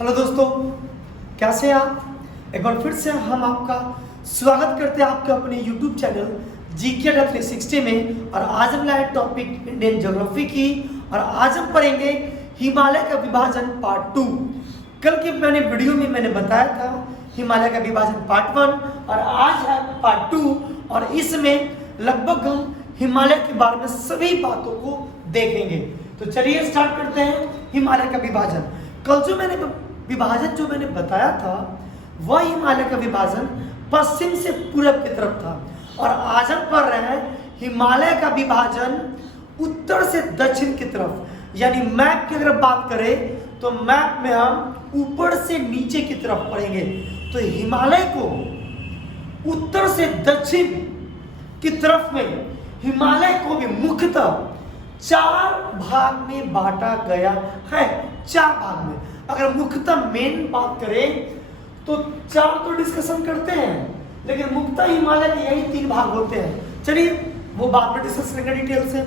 Hello दोस्तों, कैसे हैं आप। एक बार फिर से हम आपका स्वागत करते हैं आपके अपने YouTube चैनल जीके 360 में। और आज हम लाए टॉपिक इंडियन ज्योग्राफी की, और आज हम पढ़ेंगे हिमालय का विभाजन पार्ट 2। कल की वीडियो में मैंने बताया था हिमालय का विभाजन पार्ट 1, और आज है पार्ट 2। और इसमें लगभग हम हिमालय के बारे में सभी बातों को देखेंगे। तो चलिए स्टार्ट करते हैं हिमालय का विभाजन। कल जो मैंने बताया था वह हिमालय का विभाजन पश्चिम से पूरब की तरफ था, और आज हम पढ़ रहे हैं हिमालय का विभाजन उत्तर से दक्षिण की तरफ। यानी मैप की अगर बात करें तो मैप में हम ऊपर से नीचे की तरफ पढ़ेंगे। तो हिमालय को उत्तर से दक्षिण की तरफ में हिमालय को भी मुख्यतः 4 भाग में बांटा गया है। 4 भाग में अगर मुख्यतः मेन बात करें तो 4 तो डिस्कशन करते हैं, लेकिन मुख्यतः हिमालय के यही 3 भाग होते हैं। चलिए वो बाद में डिस्कस करेंगे डिटेल से।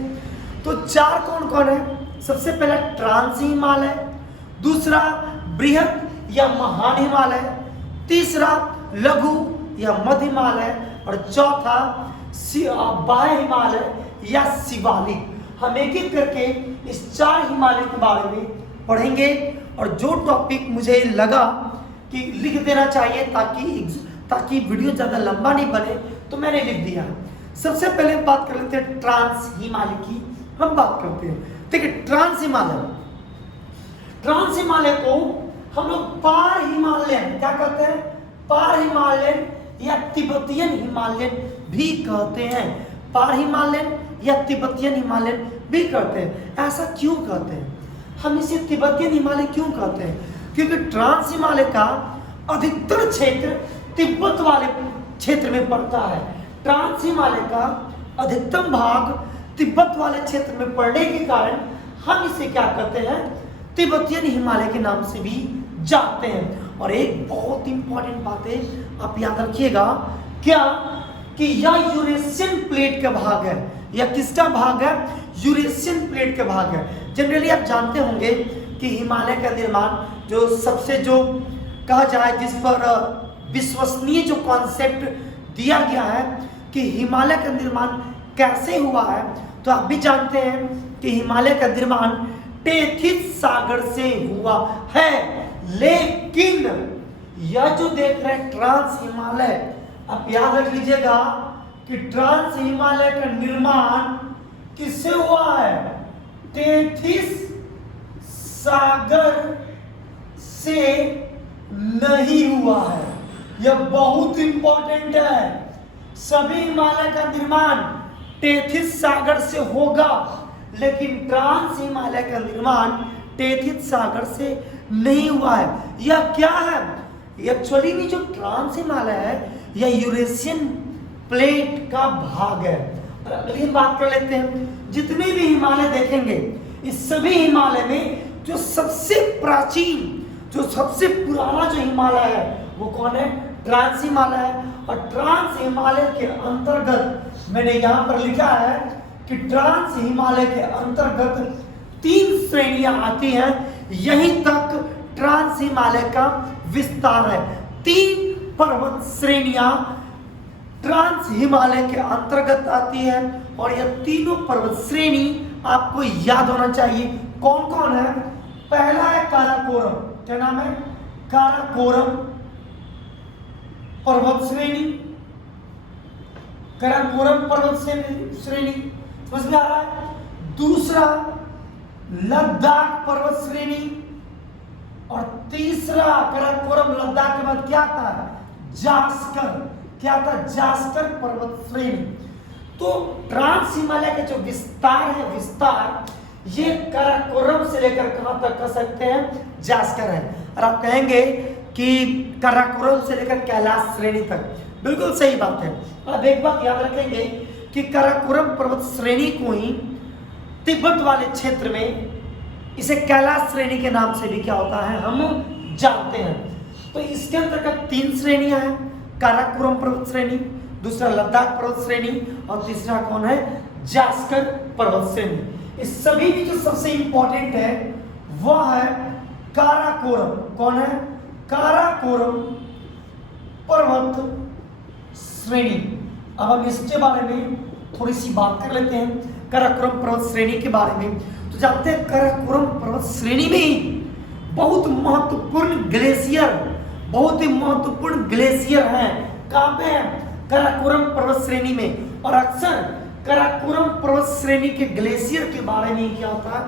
तो 4 कौन कौन है? सबसे पहला ट्रांस हिमालय, दूसरा बृहद या महान हिमालय, तीसरा लघु या मध्य हिमालय, और चौथा बाह्य हिमालय या शिवालिक। हम एक एक करके इस 4 हिमालय के बारे में पढ़ेंगे। और जो टॉपिक मुझे लगा कि लिख देना चाहिए ताकि वीडियो ज़्यादा लंबा नहीं बने, तो मैंने लिख दिया। सबसे पहले बात कर लेते हैं ट्रांस हिमालय की। हम बात करते हैं, ठीक है। ट्रांस हिमालय को हम लोग पार हिमालयन क्या कहते हैं? पार हिमालयन या तिब्बतियन हिमालयन भी कहते हैं। पार हिमालयन या तिब्बतियन हिमालयन भी कहते हैं। ऐसा क्यों कहते हैं? हम इसे तिब्बतियन हिमालय क्यों कहते हैं? क्योंकि ट्रांस हिमालय का अधिकतर क्षेत्र तिब्बत वाले क्षेत्र में पड़ता है। ट्रांस हिमालय का अधिकतम भाग तिब्बत वाले क्षेत्र में पड़ने के कारण हम इसे क्या कहते हैं? तिब्बतियन हिमालय के नाम से भी जानते हैं। और एक बहुत इंपॉर्टेंट बात है, आप याद रखिएगा, क्या कि यह यूरेशियन प्लेट का भाग है। यह किसका भाग है? यूरेशियन प्लेट का भाग है। जनरली आप जानते होंगे कि हिमालय का निर्माण जो कहा जाए, जिस पर विश्वसनीय जो कॉन्सेप्ट दिया गया है कि हिमालय का निर्माण कैसे हुआ है, तो आप भी जानते हैं कि हिमालय का निर्माण टेथिस सागर से हुआ है। लेकिन यह जो देख रहे हैं ट्रांस हिमालय, आप याद रख लीजिएगा कि ट्रांस हिमालय का निर्माण किससे हुआ है? टेथिस सागर से नहीं हुआ है। यह बहुत इंपॉर्टेंट है। सभी हिमालय का निर्माण टेथिस सागर से होगा, लेकिन ट्रांस हिमालय का निर्माण टेथिस सागर से नहीं हुआ है। यह क्या है? एक्चुअली में जो ट्रांस हिमालय है यह यूरेशियन प्लेट का भाग है। और अगली बात कर लेते हैं, जितने भी हिमालय देखेंगे इस सभी हिमालय में जो सबसे प्राचीन, जो सबसे पुराना जो हिमालय है वो कौन है? ट्रांस हिमालय है। और ट्रांस हिमालय के अंतर्गत मैंने यहाँ पर लिखा है कि ट्रांस हिमालय के अंतर्गत 3 श्रेणियां आती हैं। यहीं तक ट्रांस हिमालय का विस्तार है। 3 पर्वत श्रेणियां ट्रांस हिमालय के अंतर्गत आती है, और यह तीनों पर्वत श्रेणी आपको याद होना चाहिए। कौन कौन है? पहला है काराकोरम। क्या नाम है? काराकोरम पर्वत श्रेणी। काराकोरम पर्वत श्रेणी समझ में आ रहा है? दूसरा लद्दाख पर्वत श्रेणी, और तीसरा काराकोरम लद्दाख के बाद क्या था? जास्कर। क्या था? जास्कर पर्वत श्रेणी। तो ट्रांस हिमालय का जो विस्तार है, ये काराकोरम से लेकर कहां तक कह सकते हैं? जास्कर है। और आप कहेंगे कि काराकोरम से लेकर कैलाश श्रेणी तक, बिल्कुल सही बात है। अब एक बात याद रखेंगे कि काराकोरम पर्वत श्रेणी को ही तिब्बत वाले क्षेत्र में इसे कैलाश श्रेणी के नाम से भी क्या होता है, हम जानते हैं। तो इसके अंतर्गत 3 श्रेणियां हैं, काराकोरम पर्वत श्रेणी, दूसरा लद्दाख पर्वत श्रेणी, और तीसरा कौन है? जास्कर पर्वत श्रेणी। इस सभी में जो सबसे इंपॉर्टेंट है वह है काराकोरम कौन है? काराकोरम पर्वत श्रेणी। अब हम इसके बारे में थोड़ी सी बात कर लेते हैं, काराकोरम पर्वत श्रेणी के बारे में। तो जानते हैं काराकोरम पर्वत श्रेणी में बहुत महत्वपूर्ण ग्लेशियर, बहुत ही महत्वपूर्ण ग्लेशियर हैं। कहाँ पे है? काराकोरम पर्वत श्रेणी में। और अक्सर काराकोरम पर्वत श्रेणी के ग्लेशियर के बारे में क्या होता है,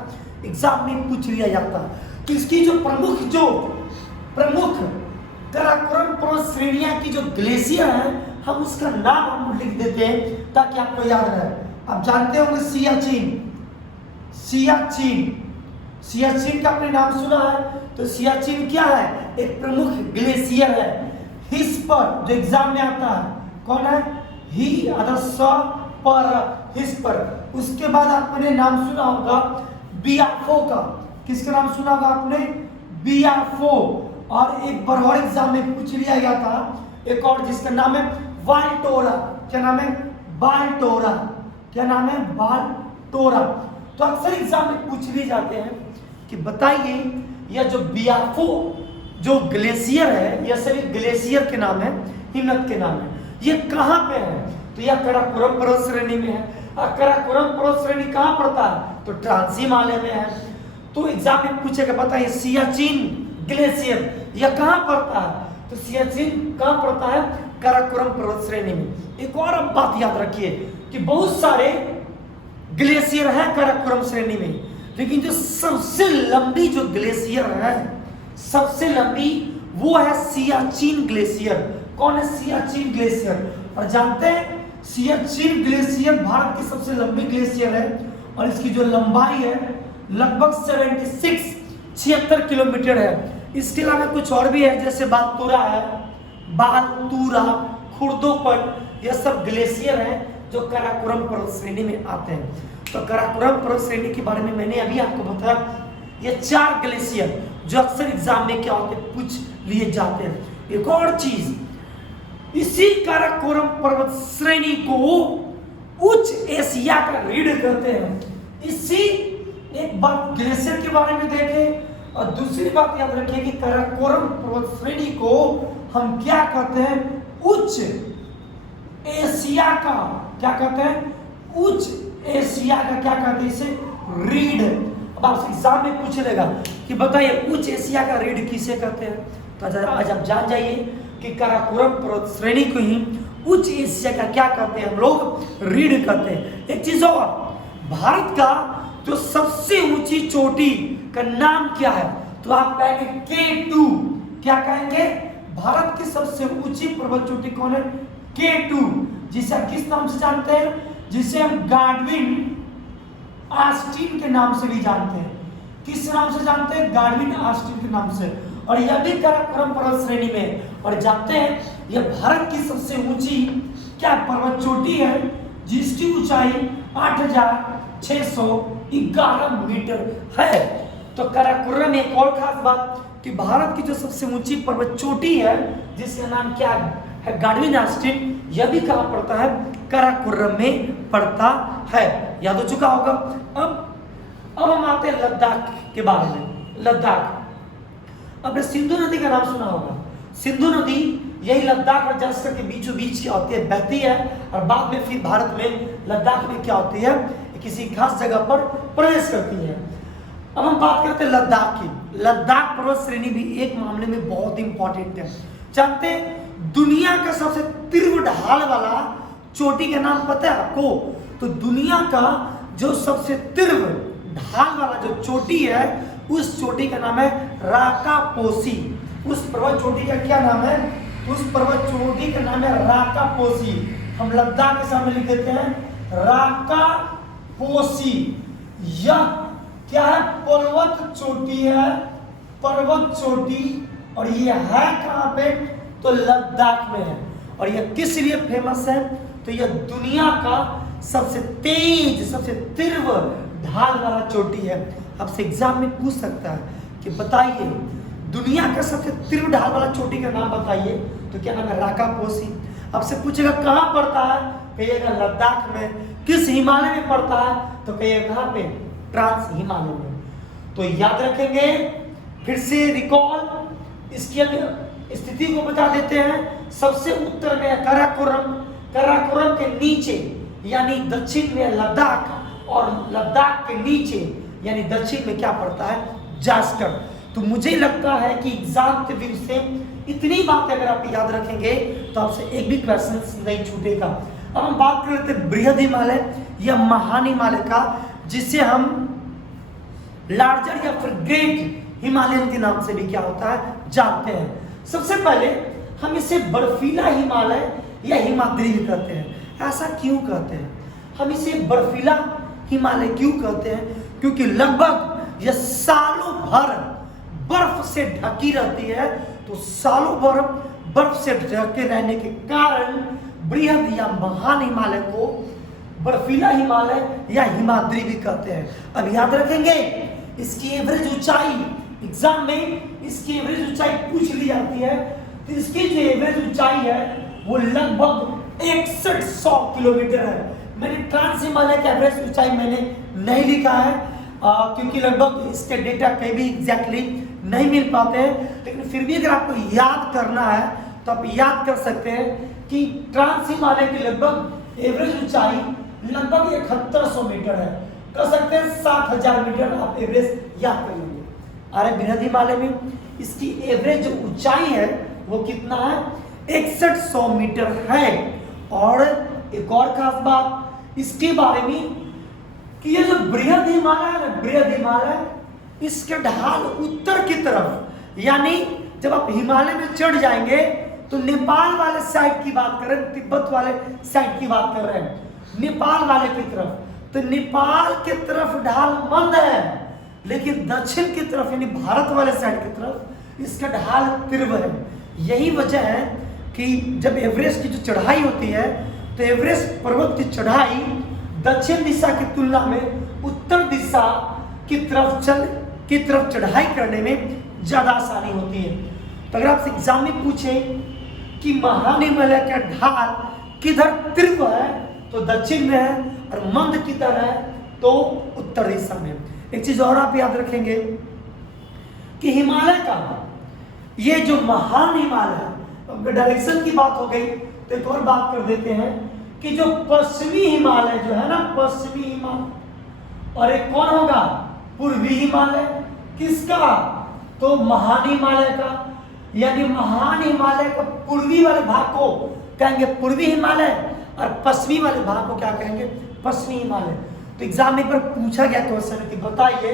एग्जाम में पूछ लिया जाता है। तो इसकी जो प्रमुख काराकोरम पर्वत श्रेणियां की जो ग्लेशियर है, हम उसका नाम हम लिख देते हैं ताकि आपको याद रहे। आप जानते होंगे सियाचिन का आपने नाम सुना है। तो सियाचिन क्या है? एक प्रमुख ग्लेशियर है। हिस पर जो एग्जाम में आता है, कौन है? ही अदर्श पर, हिस पर। उसके बाद आपने नाम सुना होगा बियाफो का। किसका नाम सुना होगा आपने? बियाफो। और एक बार और एग्जाम में पूछ लिया गया था एक और, जिसका नाम है वाल्टोरा। क्या नाम है? बाल्टोरा। क्या नाम है? बाल्टोरा। तो अक्सर एग्जाम में पूछ लिए जाते हैं कि बताइए यह जो बियाफो जो ग्लेशियर है, यह सभी ग्लेशियर के नाम है, हिमनद के नाम है, ये कहाँ पे है? तो यह काराकोरम पर्वत श्रेणी में है। और काराकोरम पर्वत श्रेणी कहाँ पड़ता है? तो ट्रांस हिमालय में है। तो एग्जाम में पूछेगा बताइए सियाचिन ग्लेशियर यह कहाँ पड़ता है? तो सियाचिन कहाँ पड़ता है? काराकोरम पर्वत श्रेणी में। एक और अब बात याद रखिए कि बहुत सारे ग्लेशियर है काराकोरम श्रेणी में, लेकिन जो सबसे लंबी जो ग्लेशियर है, सबसे लंबी, वो है सियाचिन ग्लेशियर। कौन है? सियाचिन ग्लेशियर। और जानते हैं सियाचिन ग्लेशियर भारत की सबसे लंबी ग्लेशियर है और इसकी जो लंबाई है लगभग 76 किलोमीटर है। इसके अलावा कुछ और भी है, जैसे बालतूरा है, बालतूरा, खुर्दोपन, यह सब ग्लेशियर हैं जो काराकोरम पर्वत श्रेणी में आते हैं। तो काराकोरम पर्वत श्रेणी के बारे में मैंने अभी आपको बताया, ये 4 ग्लेशियर जो अक्सर एग्जाम में क्या होते हैं, पूछ लिए जाते हैं। एक और चीज, इसी काराकोरम पर्वत श्रेणी को उच्च एशिया का रीढ़ कहते हैं। इसी एक बात ग्लेशियर के बारे में देखें और दूसरी बात याद रखिए कि काराकोरम पर्वत श्रेणी को हम क्या कहते हैं? उच्च एशिया का क्या कहते हैं? उच्च एशिया का क्या कहते हैं? इसे रीढ़। अब आपसे एग्जाम में पूछ लेगा कि बताइए उच्च एशिया का रीढ़ किसे कहते हैं? तो आज आप जान जाइए कि काराकोरम पर्वत श्रेणी को ही उच्च एशिया का क्या कहते हैं? हम लोग रीढ़ कहते हैं। एक चीज और, भारत का जो सबसे ऊंची चोटी का नाम क्या है? तो आप कहेंगे K2। क्या कहेंगे? भारत की सबसे ऊंची पर्वत चोटी कौन है? K2। जिसे किस नाम से जानते हैं? जिसे हम गाडविन ऑस्टिन के नाम से भी जानते हैं। किस नाम से जानते हैं? गाडविन ऑस्टिन के नाम से। और यह भी काराकोरम पर्वत श्रेणी में। और जानते हैं यह भारत की सबसे ऊंची क्या पर्वत चोटी है, जिसकी ऊंचाई 8611 मीटर है। तो काराकोरम में एक और खास बात कि भारत की जो सबसे ऊंची पर्वत चोटी है, जिसका नाम क्या है? गाडविन ऑस्टिन, यह भी कहाँ पड़ता है? काराकोरम में पड़ता है। याद हो चुका होगा। अब हम आते हैं लद्दाख के बारे में। लद्दाख, आपने सिंधु नदी का नाम सुना होगा। सिंधु नदी यही लद्दाख और जलस्तर के बीचों बीच क्या होती है? बहती है और बाद में फिर भारत में लद्दाख में क्या होती है? किसी खास जगह पर प्रवेश करती है। अब हम बात करते हैं लद्दाख की। लद्दाख पर्वत श्रेणी भी एक मामले में बहुत इंपॉर्टेंट है। जानते हैं दुनिया का सबसे तीव्र ढाल वाला चोटी का नाम पता है आपको? तो दुनिया का जो सबसे तीव्र ढाल वाला जो चोटी है, उस चोटी का नाम है राकापोसी। उस पर्वत चोटी का क्या नाम है? उस पर्वत चोटी का नाम है राकापोसी। हम लद्दाख के सामने लिख देते हैं राकापोसी। यह क्या है? पर्वत चोटी है, पर्वत चोटी। और ये है कहाँ पे? तो लद्दाख में है। और यह किस लिए फेमस है? तो यह दुनिया का सबसे तेज, सबसे तीव्र ढाल वाला चोटी है। आपसे एग्जाम में पूछ सकता है कि बताइए दुनिया का सबसे तीव्र ढाल वाला चोटी का नाम बताइए। तो क्या नाम है? राकापोसी। आपसे पूछेगा कहाँ पड़ता है? कहिएगा लद्दाख में। किस हिमालय में पड़ता है? तो कहिएगा कहाँ पे? ट्रांस हिमालय में। तो याद रखेंगे फिर से रिकॉल इसकी स्थिति को बता देते हैं। सबसे उत्तर में काराकोरम, काराकोरम के नीचे यानी दक्षिण में लद्दाख, और लद्दाख के नीचे यानी दक्षिण में क्या पड़ता है, जास्कर। तो मुझे लगता है कि एग्जाम के व्यू से इतनी बात अगर आप याद रखेंगे तो आपसे एक भी क्वेश्चन नहीं छूटेगा। अब हम बात कर रहे थे बृहद हिमालय या महान हिमालय का, जिसे हम लार्जर या फिर ग्रेट हिमालयन के नाम से भी क्या होता है जानते हैं। सबसे पहले हम इसे बर्फीला हिमालय या हिमाद्री भी कहते हैं। ऐसा क्यों कहते हैं? हम इसे बर्फीला हिमालय क्यों कहते हैं? क्योंकि लगभग यह सालों भर बर्फ से ढकी रहती है। तो सालों भर बर्फ से ढके रहने के कारण बृहद या महान हिमालय को बर्फीला हिमालय या हिमाद्री भी कहते हैं। अब याद रखेंगे इसकी एवरेज ऊंचाई, एग्जाम में इसकी एवरेज ऊंचाई पूछ ली जाती है। तो इसकी जो एवरेज ऊंचाई है वो लगभग 6100 किलोमीटर है। मैंने ट्रांस हिमालय का एवरेज ऊंचाई मैंने नहीं लिखा है क्योंकि लगभग इसके डेटा कहीं भी एग्जैक्टली नहीं मिल पाते हैं, लेकिन फिर भी अगर आपको याद करना है तो आप याद कर सकते हैं कि ट्रांस हिमालय की लगभग एवरेज ऊंचाई लगभग 7100 मीटर है। कर सकते हैं 7000 मीटर आप एवरेज याद कर लेंगे। अरे बृहद हिमालय में इसकी एवरेज जो ऊंचाई है वो कितना है, 6100 मीटर है। और एक और खास बात इसके बारे में कि ये जो बृहद हिमालय है ना, बृहद हिमालय इसके ढाल उत्तर की तरफ, यानी जब आप हिमालय में चढ़ जाएंगे तो नेपाल वाले साइड की बात कर रहे हैं, तिब्बत वाले साइड की बात कर रहे हैं, नेपाल वाले की तरफ। तो नेपाल की तरफ ढाल मंद है, लेकिन दक्षिण की तरफ यानी भारत वाले साइड की तरफ इसका ढाल तीव्र है। यही वजह है कि जब एवरेस्ट की जो चढ़ाई होती है तो एवरेस्ट पर्वत की चढ़ाई दक्षिण दिशा की तुलना में उत्तर दिशा की तरफ चढ़ाई करने में ज्यादा आसानी होती है। तो अगर आपसे एग्जाम में पूछे कि महान हिमालय का ढाल किधर तीव्र है तो दक्षिण में है, और मंद किधर है तो उत्तर दिशा में। एक चीज और आप याद रखेंगे कि हिमालय का ये जो महान हिमालय है, डायरेक्शन की बात हो गई तो एक और बात कर देते हैं कि जो पश्चिमी हिमालय जो है ना, पश्चिमी हिमालय, और एक कौन होगा, पूर्वी हिमालय। किसका? तो महान हिमालय का। यानी महान हिमालय का पूर्वी वाले भाग को कहेंगे पूर्वी हिमालय, और पश्चिमी वाले भाग को क्या कहेंगे, पश्चिमी हिमालय। तो एग्जाम में एक बार पूछा गया क्वेश्चन कि बताइए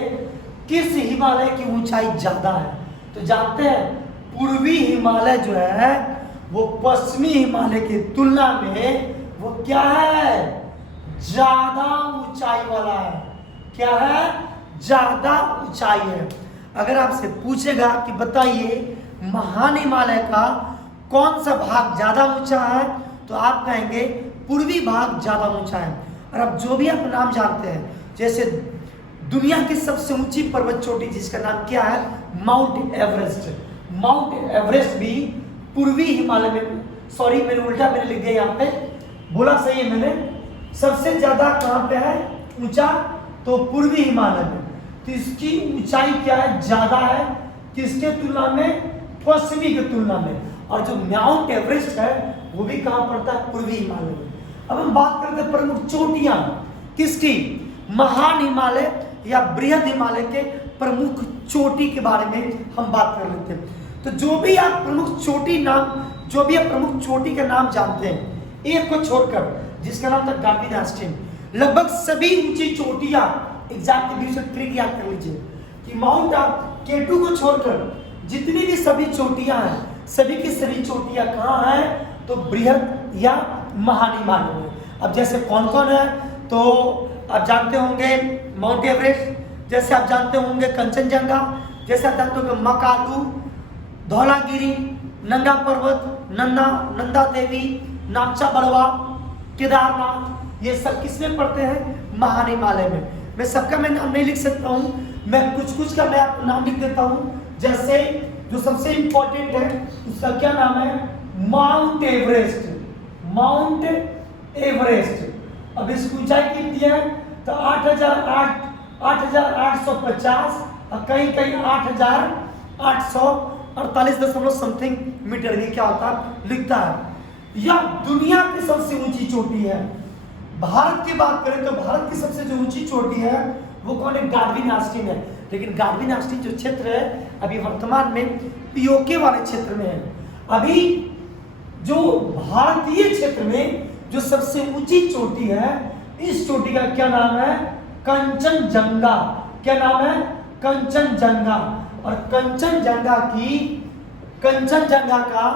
किस हिमालय की ऊंचाई ज्यादा है? तो जानते हैं पूर्वी हिमालय जो है वो पश्चिमी हिमालय की तुलना में वो क्या है, ज्यादा ऊंचाई वाला है। क्या है? ज्यादा ऊंचाई है। अगर आपसे पूछेगा कि बताइए महान हिमालय का कौन सा भाग ज्यादा ऊंचा है, तो आप कहेंगे पूर्वी भाग ज्यादा ऊंचा है। और अब जो भी आप नाम जानते हैं, जैसे दुनिया की सबसे ऊंची पर्वत चोटी जिसका नाम क्या है, माउंट एवरेस्ट। माउंट एवरेस्ट भी पूर्वी हिमालय में, सॉरी मैंने उल्टा मैंने लिख दिया यहाँ पे, बोला सही है मैंने। सबसे ज्यादा कहाँ पे है ऊंचा, तो पूर्वी हिमालय में। तो इसकी ऊंचाई क्या है, ज्यादा है किसके तुलना में, पश्चिमी की तुलना में। और जो माउंट एवरेस्ट है वो भी कहाँ पड़ता है, पूर्वी हिमालय में। अब हम बात करते हैं प्रमुख चोटियां किसकी, महान हिमालय या बृहद हिमालय के प्रमुख चोटी के बारे में हम बात कर लेते हैं। तो जो भी आप प्रमुख चोटी का नाम जानते हैं, एक को छोड़कर जिसका नाम था गार्बिन आस्टिन, लगभग सभी ऊंची चोटियां, एग्जाम के बीच में ट्रिक याद कर लीजिए कि माउंट K2 को छोड़कर जितनी भी सभी चोटियां हैं, सभी की सभी चोटियां कहाँ हैं, तो बृहद या महान हिमालय में। अब जैसे कौन कौन है, तो आप जानते होंगे माउंट एवरेस्ट, जैसे आप जानते होंगे कंचनजंगा, जैसे आप जानते होंगे मकालू, धौलागिरी, नंगा पर्वत, नंदा देवी, नामचा बड़वा, केदारनाथ, ये सब किसमें पड़ते हैं, महान हिमालय में। मैं सबका मैं नाम नहीं लिख सकता हूँ, मैं कुछ का मैं आपको नाम लिख देता हूँ। जैसे जो सबसे इंपॉर्टेंट है उसका क्या नाम है, माउंट एवरेस्ट। माउंट एवरेस्ट अब इसकी ऊंचाई कितनी है, तो 8,850 और कहीं कहीं 848 समथिंग मीटर ये क्या होता है लिखता है। यह दुनिया की सबसे ऊंची चोटी है। भारत की बात करें तो भारत की सबसे जो ऊंची चोटी है वो कौन है, गार्डविन आस्टीन है। लेकिन गार्डविन आस्टीन जो क्षेत्र है अभी वर्तमान में पीओके वाले क्षेत्र में है। अभी जो भारतीय क्षेत्र में जो सबसे ऊंची चोटी है, इस चोटी का क्या नाम है, कंचनजंगा। क्या नाम है, कंचनजंगा। और कंचनजंगा का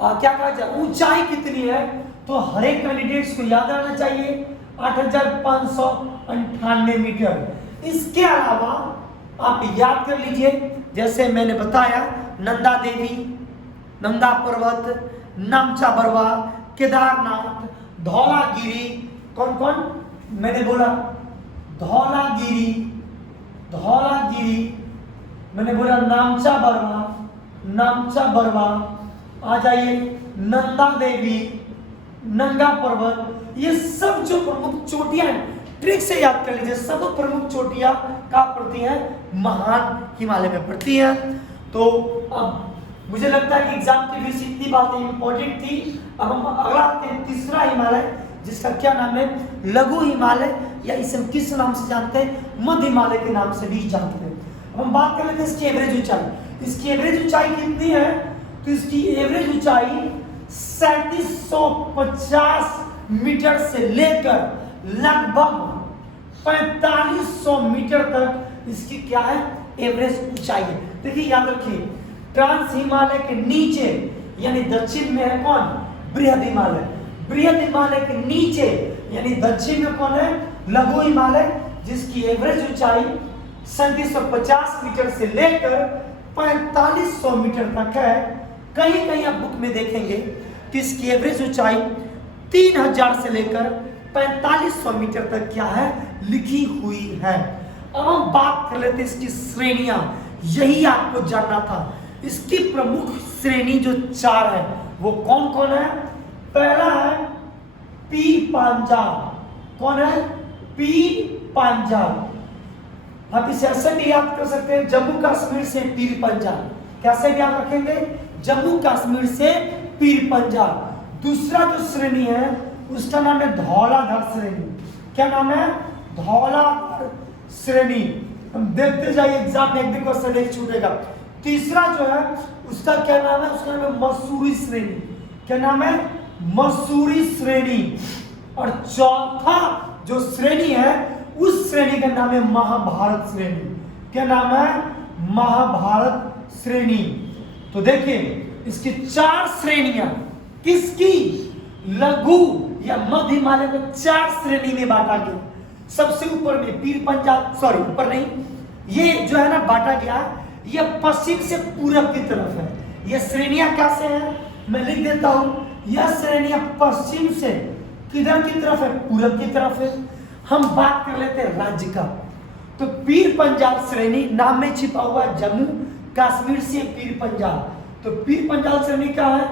क्या कहा जाए ऊंचाई कितनी है, तो हर एक कैंडिडेट्स को याद रहना चाहिए 8598 मीटर। इसके अलावा आप याद कर लीजिए, जैसे मैंने बताया नंदा देवी, नंदा पर्वत, नामचा बरवा, केदारनाथ, धौलागिरी, कौन कौन मैंने बोला, धौलागिरी, मैंने बोला नामचा बरवा, आ जाइए नंदा देवी, नंगा पर्वत, ये सब जो प्रमुख चोटियां ट्रिक से याद कर लीजिए। सब प्रमुख चोटियां कहाँ पड़ती हैं, महान हिमालय में पड़ती हैं। तो अब मुझे लगता है कि एग्जाम की भी इतनी बातें इंपॉर्टेंट थी। अब हम अगला तीसरा हिमालय जिसका क्या नाम है, लघु हिमालय, या इसे हम किस नाम से जानते हैं, मध्य हिमालय के नाम से भी जानते हैं। अब हम बात कर लेते हैं इसकी एवरेज ऊंचाई। इसकी एवरेज ऊंचाई कितनी है, तो इसकी एवरेज ऊंचाई 3750 मीटर से लेकर लगभग 4500 मीटर तक इसकी क्या है, एवरेज ऊंचाई है। देखिए याद रखिए, ट्रांस हिमालय के नीचे यानी दक्षिण में है कौन, बृहद हिमालय। बृहद हिमालय के नीचे यानी दक्षिण में कौन है, लघु हिमालय, जिसकी एवरेज ऊंचाई 3750 मीटर से लेकर 4500 मीटर तक है। कहीं कहीं आप बुक में देखेंगे कि इसकी एवरेज ऊंचाई 3000 से लेकर 4500 मीटर तक क्या है, लिखी हुई है। अब हम बात कर लेते हैं इसकी श्रेणियां, यही आपको जानना था। इसकी प्रमुख श्रेणी जो 4 है वो कौन कौन है। पहला है पीर पंजाब। कौन है, पीर पंजाब। आप इसे ऐसे भी याद कर सकते हैं, जम्मू कश्मीर से पीर पंजाब। कैसे याद रखेंगे, जम्मू कश्मीर से पीर पंजाब। दूसरा जो श्रेणी है उसका नाम है धौलाधर श्रेणी। क्या नाम है, धौलाधर श्रेणी। हम देखते जाइए एग्जाम में एक भी क्वेश्चन नहीं छूटेगा। तीसरा जो है उसका क्या नाम है, उसका नाम है मसूरी श्रेणी। क्या नाम है, मसूरी श्रेणी। और चौथा जो श्रेणी है उस श्रेणी का नाम है महाभारत श्रेणी। क्या नाम है, महाभारत श्रेणी। तो देखिए इसकी 4 श्रेणियां किसकी, लघु या मध्य हिमालय को 4 श्रेणी में बांटा गया। सबसे ऊपर में पीर पंजाब, सॉरी ऊपर नहीं, ये जो है ना बांटा गया, ये पश्चिम से पूरब की तरफ है। ये श्रेणियां कैसे हैं, मैं लिख देता हूं। यह श्रेणियां पश्चिम से किधर की तरफ है, पूरब की तरफ है। हम बात कर लेते हैं राज्य का, तो पीर पंजाब श्रेणी नाम में छिपा हुआ है जम्मू कश्मीर से पीर पंजाब। तो पीर पंजाब श्रेणी का है,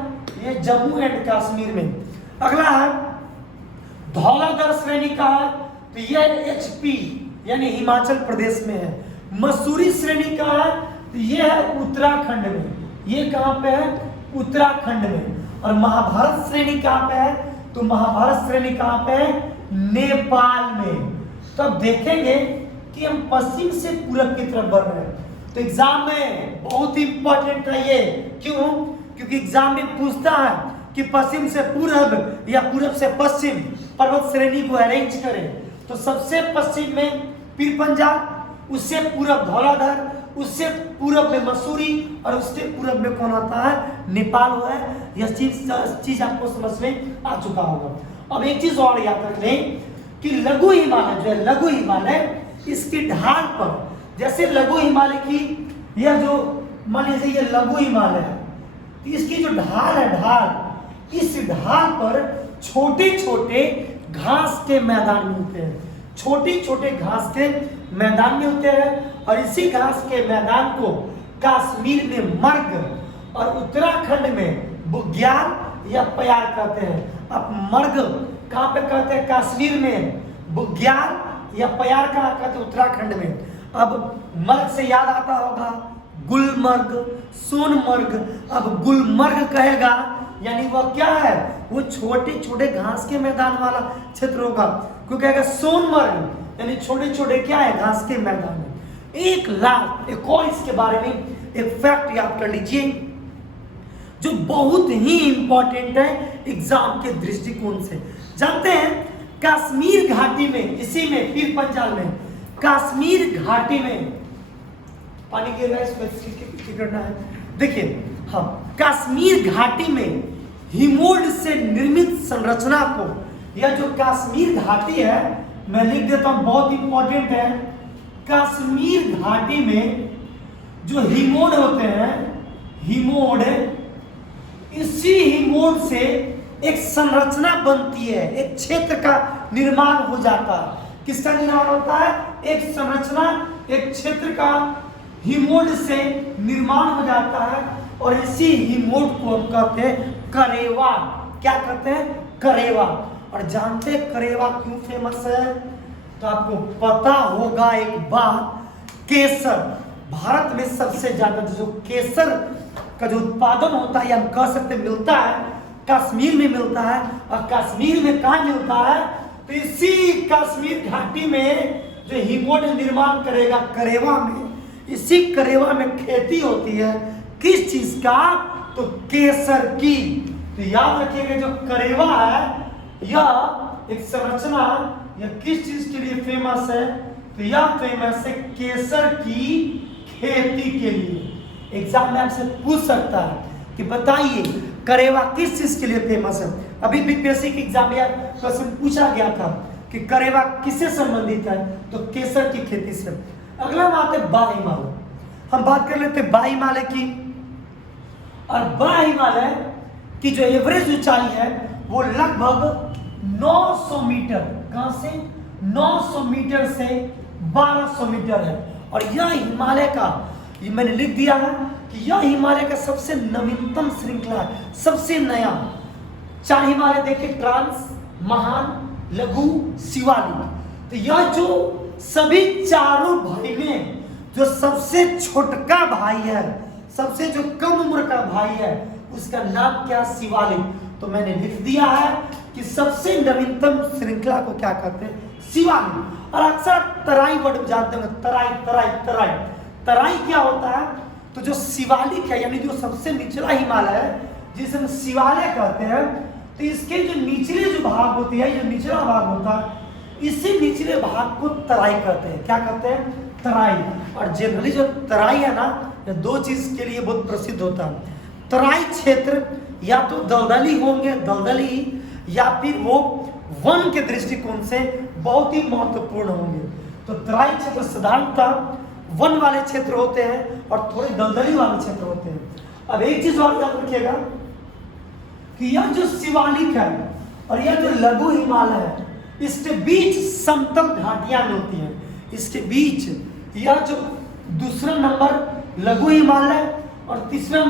ये जम्मू एंड कश्मीर में। अगला है धौलाधर श्रेणी का है, तो यह एचपी यानी हिमाचल प्रदेश में है। मसूरी श्रेणी का है, तो यह है उत्तराखंड में। ये कहां पे है, उत्तराखंड में। और महाभारत श्रेणी कहां पे है, तो महाभारत श्रेणी कहां पे है, नेपाल में। तो अब देखेंगे कि हम पश्चिम से पूरब की तरफ बढ़ रहे हैं। तो एग्जाम में बहुत इंपॉर्टेंट है ये, क्यों, क्योंकि एग्जाम में पूछता है कि पश्चिम से पूरब या पूरब से पश्चिम पर्वत श्रेणी को अरेंज करें। तो सबसे पश्चिम में पीर पंजाब, उससे पूरब धौलाधर, उससे पूरब में मसूरी, और उससे पूरब में कौन आता है, नेपाल हुआ है। यह चीज आपको समझ में आ चुका होगा। अब एक चीज और याद रख लें कि लघु हिमालय जो है, लघु हिमालय इसकी ढाल पर, जैसे लघु हिमालय की यह जो मान लीजिए ये लघु हिमालय है, तो इसकी जो ढाल है, ढाल, इस ढाल पर छोटे छोटे घास के मैदान मिलते हैं। छोटे छोटे घास के मैदान में होते हैं, और इसी घास के मैदान को कश्मीर में मर्ग और उत्तराखंड में बुग्याल या प्यार कहते हैं। अब मर्ग कहाँ पे कहते हैं, कश्मीर में। बुग्याल या प्यार कहाँ कहते हैं, उत्तराखंड में। अब मर्ग से याद आता होगा गुलमर्ग, सोनमर्ग। अब गुलमर्ग कहेगा यानी वह क्या है, वो छोटे छोटे घास के मैदान वाला क्षेत्र होगा। क्यों कहेगा सोनमर्ग यानी छोटे छोटे क्या है, घास के मैदान है। एक और इसके बारे में एक फैक्ट याद कर लीजिए जो बहुत ही इंपॉर्टेंट है एग्जाम के दृष्टिकोण से। जानते हैं कश्मीर घाटी में, इसी में पीर पंजाल में कश्मीर घाटी में पानी गिर रहा है, इसमें करना है। देखिए हाँ, कश्मीर घाटी में हिमोल्ड से निर्मित संरचना को, यह जो कश्मीर घाटी है मैं लिख देता हूं, बहुत इंपॉर्टेंट है। कश्मीर घाटी में जो हिमोड होते हैं, हिमोड, इसी हिमोड से एक संरचना बनती है, एक क्षेत्र का निर्माण हो जाता है। किसका निर्माण होता है, एक संरचना, एक क्षेत्र का हिमोड से निर्माण हो जाता है। और इसी हिमोड को हम कहते हैं करेवा। क्या कहते हैं, करेवा। और जानते हैं करेवा क्यों फेमस है, तो आपको पता होगा एक बात, केसर, भारत में सबसे ज्यादा जो केसर का जो उत्पादन होता है, हम कह सकते मिलता है कश्मीर में मिलता है। और कश्मीर में कहाँ मिलता है, तो इसी कश्मीर घाटी में जो हिमोड निर्माण करेगा करेवा में, इसी करेवा में खेती होती है किस चीज का, तो केसर की। तो याद रखिएगा जो करेवा है यह एक संरचना, यह किस चीज के लिए फेमस है, तो यह फेमस है केसर की खेती के लिए। एग्जाम में आपसे पूछ सकता है कि बताइए करेवा किस चीज के लिए फेमस है। अभी भी बेसिक एग्जाम में क्वेश्चन पूछा गया था कि करेवा किससे संबंधित है, तो केसर की खेती से। अगला बात है बा हिमालय। हम बात कर लेते हैं बा हिमालय की। और बा हिमालय की जो एवरेज ऊंचाई है वो लगभग 900 मीटर, कहां से 900 मीटर से 1200 मीटर है। और यह हिमालय का, ये मैंने लिख दिया है कि यह हिमालय का सबसे नवीनतम श्रृंखला है, सबसे नया। चार हिमालय देखे, ट्रांस, महान, लघु, शिवालिक। तो यह जो सभी चारों भाई में जो सबसे छोटका भाई है, सबसे जो कम उम्र का भाई है, उसका नाम क्या, शिवालिक। तो मैंने लिख दिया है कि सबसे नवीनतम श्रृंखला को क्या कहते हैं, शिवालिक। और अक्सर तराई वर्ड जानते हैं, तराई तराई तराई तराई क्या होता है, तो जो शिवालिक है यानी जो सबसे निचला हिमालय है जिसे हम शिवालय कहते हैं, तो इसके जो निचले जो भाग होती है, जो निचला भाग होता है, इसी निचले भाग को तराई कहते हैं। क्या कहते हैं, तराई। और जनरली जो तराई है ना, ये दो चीज के लिए बहुत प्रसिद्ध होता है। तराई क्षेत्र या तो दलदली होंगे, दलदली, या फिर वो वन के दृष्टिकोण से बहुत ही महत्वपूर्ण होंगे। तो तराई क्षेत्र साधारणतः वन वाले क्षेत्र होते हैं और थोड़े दलदली वाले क्षेत्र होते हैं। अब एक चीज और याद रखिएगा कि यह जो शिवालिक है और यह जो लघु हिमालय है, इसके बीच समतल घाटियां मिलती हैं। इसके बीच यह जो दूसरा नंबर लघु हिमालय और तीसरा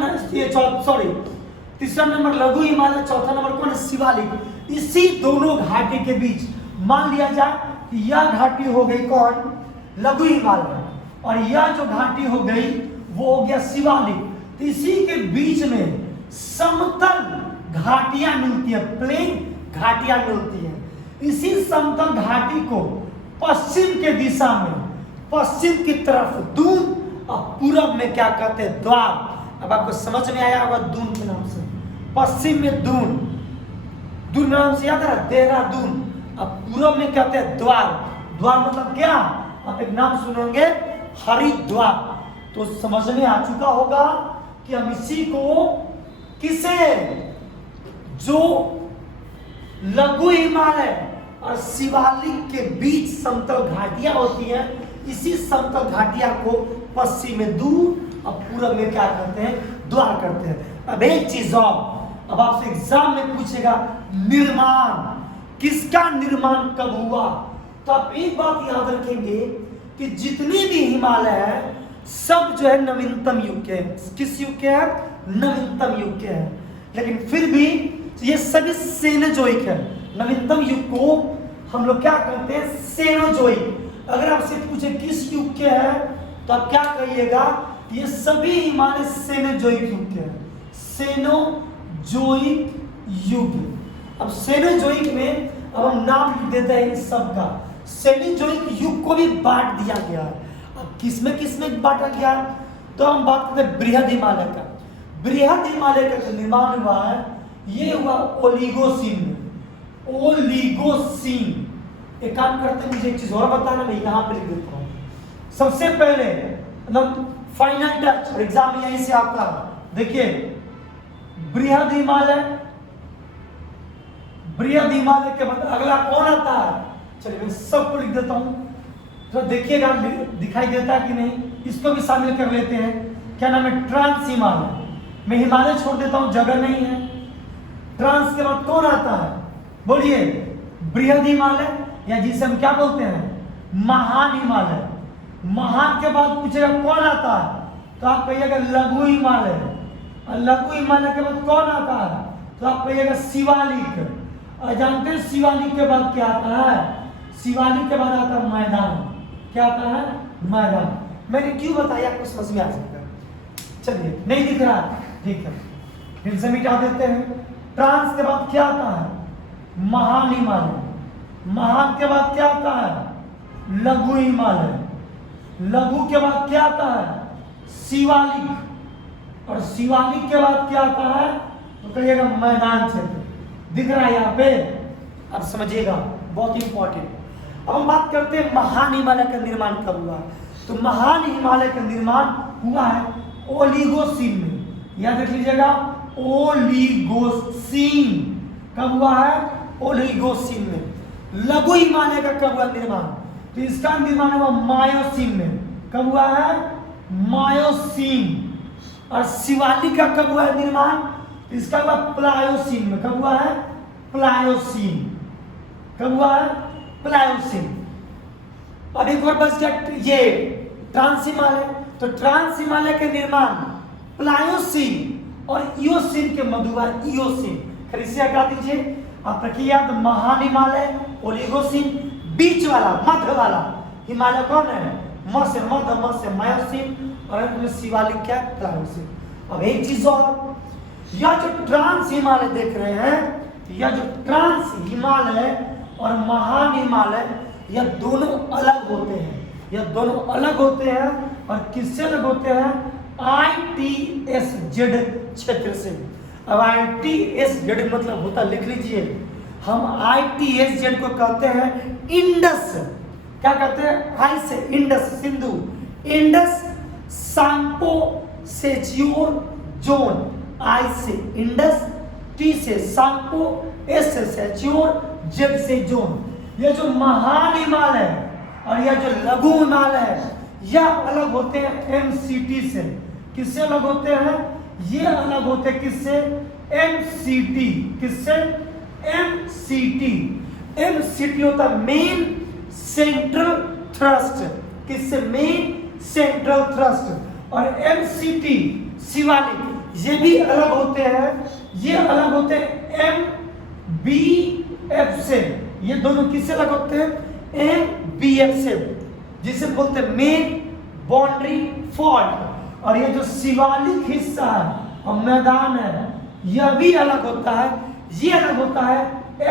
नंबर लघु हिमालय, चौथा नंबर कौन है, शिवालिक। इसी दोनों घाटी के बीच मान लिया जाए कि यह घाटी हो गई कौन, लघु हिमालय, और यह जो घाटी हो गई वो हो गया शिवालिक। तो इसी के बीच में समतल घाटियां मिलती है, प्लेन घाटियां मिलती है। इसी समतल घाटी को पश्चिम के दिशा में, पश्चिम की तरफ दून और पूरब में क्या कहते हैं, द्वार। अब आपको समझ में आया होगा दून के नाम से, पश्चिम में दून, दून नाम से याद है देहरादून। अब पूरब में कहते हैं द्वार। द्वार मतलब क्या, आप एक नाम सुनेंगे हरिद्वार। तो समझ में आ चुका होगा कि हम इसी को किसे, जो लघु हिमालय और शिवालिक के बीच समतल घाटियां होती हैं, इसी समतल घाटियां को पश्चिम में दूर और पूरब में क्या करते हैं, द्वार करते हैं। अब एक चीज और, अब आपसे एग्जाम में पूछेगा निर्माण, किसका निर्माण कब हुआ, तो आप एक बात याद रखेंगे कि जितने भी हिमालय है सब जो है नवीनतम युग के हैं। किस युग के हैं, नवीनतम युग के हैं। लेकिन फिर भी ये सभी सेनोजोइक है। नवीनतम युग को हम लोग क्या कहते हैं, सेनोजोइक। अगर आपसे पूछे किस युग के हैं तो आप क्या कहिएगा, ये सभी हिमालय सेनोजोइक युग के हैं, सेनोजोइक युग। अब सेनोजोइक में अब हम नाम लिख देते हैं इन सब का। सेनोजोइक युग को भी बांट दिया गया है। अब किसमें बांटा गया, तो हम बात करते हैं बृहद हिमालय का। बृहद हिमालय का जो निर्माण हुआ है ये हुआ ओलिगोसीन में, ओलिगोसीन। एक काम करते हैं, मुझे एक चीज और बताना, मैं यहाँ पे लिख देता हूँ। सबसे पहले मतलब फाइनल टच, और एग्जाम यहीं से आपका देखिए, बृहद हिमालय, बृहद हिमालय के बाद अगला कौन आता है, चलिए मैं सबको लिख देता हूं तो देखिएगा दिखाई देता है कि नहीं, इसको भी शामिल कर लेते हैं। क्या नाम है, ट्रांस हिमालय। मैं हिमालय छोड़ देता हूं, जगह नहीं है। ट्रांस के बाद कौन आता है, बोलिए, बृहद हिमालय, या जिसे हम क्या बोलते हैं, महान हिमालय। महान के बाद पूछेगा कौन आता है, तो आप कहिएगा लघु हिमालय। और लघु हिमालय के बाद कौन आता है, तो आप कहिएगा शिवालिक। और जानते हैं शिवालिक के बाद क्या आता है, शिवालिक के बाद आता है मैदान। क्या आता है, मैदान। मैंने क्यों बताया, आपको समझ में आ सकता है। चलिए, नहीं दिख रहा, ठीक है, फिर से मिटा देते हैं। ट्रांस के बाद क्या आता है, महान हिमालय। महान के बाद क्या आता है, लघु हिमालय। लघु के बाद क्या आता है, शिवालिक। और शिवालिक के बाद क्या आता है, तो कहिएगा मैदान क्षेत्र। दिख रहा है यहाँ पे, अब समझिएगा, बहुत इंपॉर्टेंट। अब हम बात करते हैं महान हिमालय का निर्माण कब हुआ। तो महान हिमालय का निर्माण हुआ है ओलिगोसीन में। याद रख लीजिएगा, ओलिगोसीन कब हुआ है, ओलिगोसीन में। लघु हिमालय का कब हुआ निर्माण, तो इसका निर्माण हुआ मायोसीन में। कब हुआ है, मायोसीन। और शिवालिक का कब हुआ है निर्माण, इसका हुआ प्लायोसीन में। कब हुआ है, प्लायोसीन। कब हुआ है, प्लायोसीन। अब एक और बच गया ये ट्रांस हिमालय। तो ट्रांस हिमालय के निर्माण प्लायोसीन और इयोसीन के मध्य हुआ, इयोसीन। फिर इसे हटा दीजिए, आप रखिए याद, महान हिमालय, ओलिगोसीन, बीच वाला, मध्य वाला हिमालय कौन है, मध्य मायोसीन, और अंत में शिवालिक क्या, प्लायोसीन। अब एक चीज और, यह जो ट्रांस हिमालय देख रहे हैं, यह जो ट्रांस हिमालय और महान हिमालय, यह दोनों अलग होते हैं। यह दोनों अलग होते हैं, और किससे अलग होते हैं, ITSZ क्षेत्र से। अब ITSZ मतलब होता, लिख लीजिए, हम ITSZ को कहते हैं इंडस। क्या कहते हैं, आई से इंडस, सिंधु, इंडस सांपो सेच्योर जोन। आई से इंडस, टी से सांपो, एस से सेच्योर, जेड से जोन। यह जो महान हिमालय और यह जो लघु हिमालय है, यह अलग होते हैं MCT से। किससे अलग होते हैं, ये अलग होते हैं किससे, MCT। किससे, MCT। MCT होता है मेन सेंट्रल थ्रस्ट। किससे, मेन सेंट्रल थ्रस्ट। और MCT शिवालिक, ये भी अलग होते हैं। ये अलग होते हैं MBF से। ये दोनों किससे अलग होते हैं, MBF से, जिसे बोलते हैं मेन बाउंड्री फॉल्ट। और ये जो शिवालिक हिस्सा है और मैदान है, यह भी अलग होता है। ये अलग होता है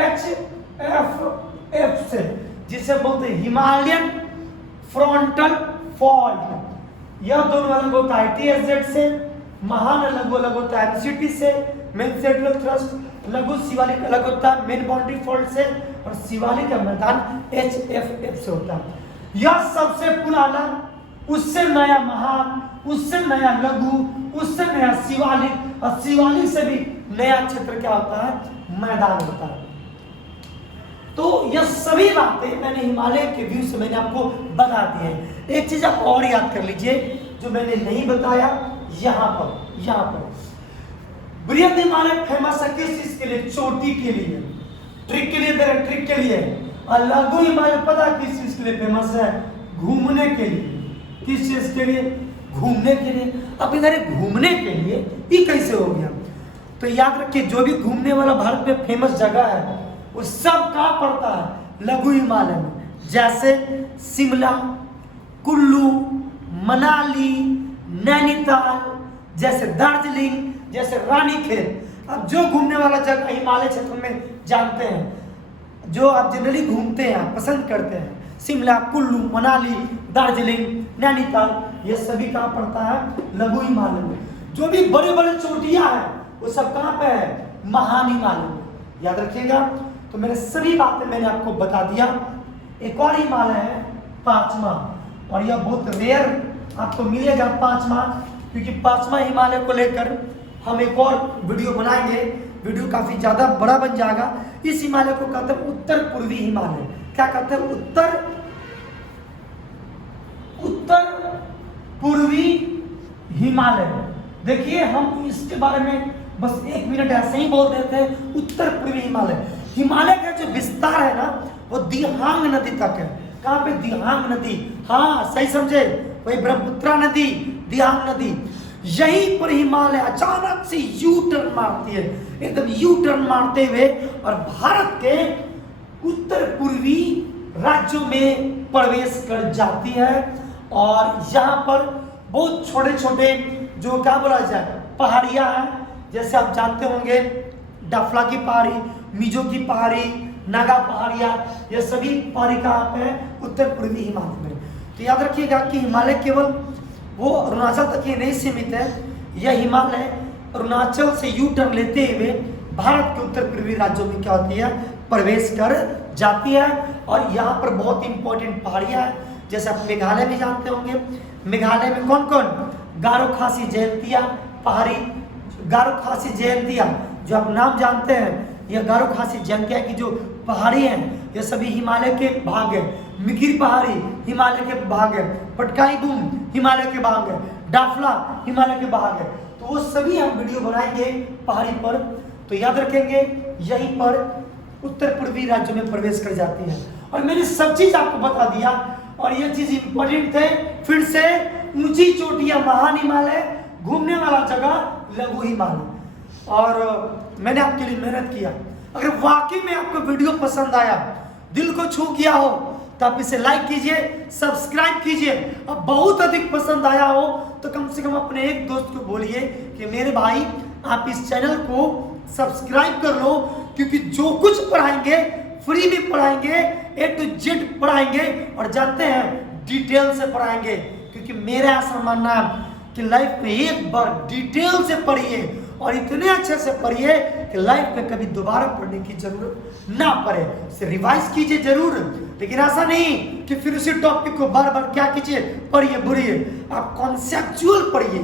HFF से, जिसे बोलते हैं हिमालयन फ्रंटल फॉल्ट। यह दोनों अलग होता है ITSZ से। महान अलग होता है MCT से, मेन सेंट्रल थ्रस्ट। लघु शिवालिक अलग होता है मेन बाउंड्री फॉल्ट से, और शिवालिक का मैदान HFF से होता है। यह सबसे पुराना, उससे नया महान, उससे नया लघु, उससे नया शिवालिक, और शिवालिक से भी नया क्षेत्र क्या होता है, मैदान होता है। तो यह सभी बातें मैंने हिमालय के व्यू से मैंने आपको बता दी है। एक चीज आप और याद कर लीजिए जो मैंने नहीं बताया, यहाँ पर बृहद हिमालय फेमस है किस चीज के लिए, चोटी के लिए, ट्रिक के लिए, ट्रिक के लिए। और लघु हिमालय पता किस चीज के लिए फेमस है, घूमने के लिए। किस चीज के लिए, घूमने के लिए। अब इधर घूमने के लिए ये कैसे हो गया, तो याद रखिए जो भी घूमने वाला भारत में फेमस जगह है वो सब कहाँ पड़ता है, लघु हिमालय में। जैसे शिमला, कुल्लू, मनाली, नैनीताल, जैसे दार्जिलिंग, जैसे रानीखेत। अब जो घूमने वाला जगह हिमालय क्षेत्र में जानते हैं, जो आप जनरली घूमते हैं, पसंद करते हैं, शिमला, कुल्लू, मनाली, दार्जिलिंग, नैनीताल, ये सभी कहाँ पड़ता है? लघु हिमालय में। जो भी बड़े बड़े चोटियां हैं वो सब कहाँ पे है? महान हिमालय में। याद रखिएगा। तो मैंने सभी बातें मैंने आपको बता दिया। एक और हिमालय है पांचवा, और यह बहुत रेयर आपको मिलेगा पांचवा, क्योंकि पांचवा हिमालय को लेकर हम एक और वीडियो बनाएंगे। वीडियो काफी ज्यादा बड़ा बन जाएगा। इस हिमालय को कहते हैं उत्तर पूर्वी हिमालय। क्या कहते हैं? उत्तर पूर्वी हिमालय। देखिए, हम इसके बारे में बस 1 मिनट ऐसे ही बोल देते हैं। उत्तर पूर्वी हिमालय, हिमालय का जो विस्तार है ना, वो दिहांग नदी तक है। कहाँ पे? दिहांग नदी। हाँ, सही समझे, वही ब्रह्मपुत्रा नदी, दिहांग नदी। यहीं पर हिमालय अचानक से यू टर्न मारती है, एकदम यू टर्न मारते हुए, और भारत के उत्तर पूर्वी राज्यों में प्रवेश कर जाती है। और यहाँ पर बहुत छोटे छोटे जो क्या बोला जाए पहाड़ियाँ हैं, जैसे आप जानते होंगे डफला की पहाड़ी, मिजो की पहाड़ी, नागा पहाड़ियाँ, ये सभी पहाड़ी कहाँ पे है? उत्तर पूर्वी हिमालय में। तो याद रखिएगा कि हिमालय केवल वो अरुणाचल तक ही नहीं सीमित है। यह हिमालय अरुणाचल से यू टर्न लेते हुए भारत के उत्तर पूर्वी राज्यों में क्या होती है? प्रवेश कर जाती है। और यहाँ पर बहुत इंपॉर्टेंट पहाड़ियाँ हैं, जैसे आप मेघालय में जानते होंगे। मेघालय में कौन कौन? गारो खासी जयंतिया पहाड़ी, गारो खासी जयंतिया जो आप नाम जानते हैं, यह गारो खासी जयंतिया की जो पहाड़ी हैं, ये सभी हिमालय के भाग है। मिकिर पहाड़ी हिमालय के भाग है, पटकाई बूम हिमालय के भाग है, डाफला हिमालय के भाग है। तो वो सभी हम वीडियो बनाएंगे पहाड़ी पर। तो याद रखेंगे, यहीं पर उत्तर पूर्वी राज्यों में प्रवेश कर जाती है। और मैंने सब चीज आपको बता दिया, और यह चीज इंपॉर्टेंट थे। फिर से ऊंची चोटियां महान हिमालय, घूमने वाला जगह लघु हिमालय। और मैंने आपके लिए मेहनत किया। अगर वाकई में आपको वीडियो पसंद आया, दिल को छू गया हो, तो आप इसे लाइक कीजिए, सब्सक्राइब कीजिए। अब बहुत अधिक पसंद आया हो तो कम से कम अपने एक दोस्त को बोलिए कि मेरे भाई आप इस चैनल को सब्सक्राइब कर लो, क्योंकि जो कुछ पढ़ाएंगे फ्री में पढ़ाएंगे, A to Z पढ़ाएंगे, और जानते हैं डिटेल से पढ़ाएंगे। क्योंकि मेरा ऐसा मानना है कि लाइफ में एक बार डिटेल से पढ़िए, और इतने अच्छे से पढ़िए कि लाइफ में कभी दोबारा पढ़ने की जरूरत ना पड़े। इसे रिवाइज कीजिए जरूर, लेकिन ऐसा नहीं कि फिर उसी टॉपिक को बार बार क्या कीजिए, पढ़िए बुढ़िए। आप कॉन्सेप्चुअल पढ़िए,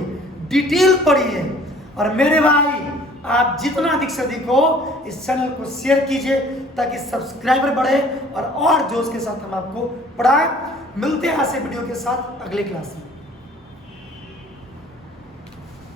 डिटेल पढ़िए। और मेरे भाई, आप जितना अधिक से अधिक हो इस चैनल को शेयर कीजिए, ताकि सब्सक्राइबर बढ़े और जोश के साथ हम आपको पढ़ाएं। मिलते हैं ऐसे वीडियो के साथ अगले क्लास में।